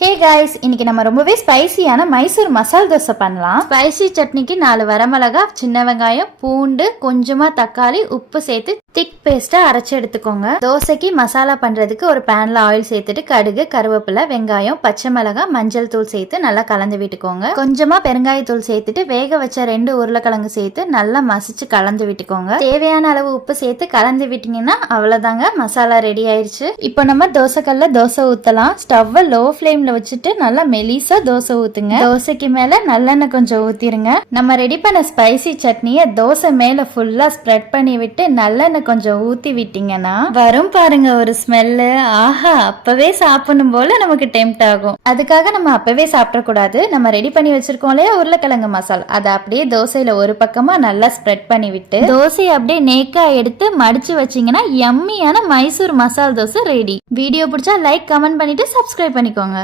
Hey guys, இன்னைக்கு நம்ம ரொம்பவே ஸ்பைசியான மைசூர் மசால் தோசை பண்ணலாம். ஸ்பைசி சட்னிக்கு 4 வரமிளகா, சின்ன வெங்காயம், பூண்டு, கொஞ்சமா தக்காளி, உப்பு சேர்த்து திக் பேஸ்டா அரைச்சு எடுத்துக்கோங்க. தோசைக்கு மசாலா பண்றதுக்கு ஒரு பேன்ல ஆயில் சேர்த்துட்டு கடுகு, கருவேப்பிலை, வெங்காயம், பச்சை மிளகாய், மஞ்சள் தூள் சேர்த்து நல்லா கலந்து விட்டுக்கோங்க. கொஞ்சமா பெருங்காயத்தூள் சேர்த்துட்டு வேக வச்ச 2 உருளைக்கிழங்கு சேர்த்து நல்லா மசிச்சு கலந்து விட்டுக்கோங்க. தேவையான அளவு உப்பு சேர்த்து கலந்து விட்டீங்கன்னா அவ்வளவுதாங்க, மசாலா ரெடி ஆயிருச்சு. இப்போ நம்ம தோசைக்கல்ல தோசை ஊத்தலாம். ஸ்டவ்வை லோ ஃபிளேம்ல வச்சுட்டு நல்லா மெலிசா தோசை ஊத்துங்க. தோசைக்கு மேல நல்லெண்ணெய் கொஞ்சம் ஊத்திருங்க. நம்ம ரெடி பண்ண ஸ்பைசி சட்னியை தோசை மேல ஃபுல்லா ஸ்ப்ரெட் பண்ணி விட்டு நல்லெண்ணெய் கொஞ்சம் ஊத்தி விட்டீங்கன்னா வரும் பாருங்க ஒரு ஸ்மெல்லு. ஆஹா, அப்பவே சாப்பிடணும் போல நமக்கு டெம்ப்ட் ஆகும். அதுக்காக நம்ம அப்பவே சாப்பிடக்கூடாது. நம்ம ரெடி பண்ணி வச்சிருக்கோம் இல்லையா உருளைக்கிழங்கு மசாலா, அதை அப்படியே தோசையில ஒரு பக்கமா நல்லா ஸ்ப்ரெட் பண்ணி விட்டு தோசையை அப்படியே நேக்கா எடுத்து மடிச்சு வச்சீங்கன்னா யம்மியான மைசூர் மசால் தோசை ரெடி. வீடியோ பிடிச்சா லைக், கமெண்ட் பண்ணிட்டு சப்ஸ்கிரைப் பண்ணிக்கோங்க.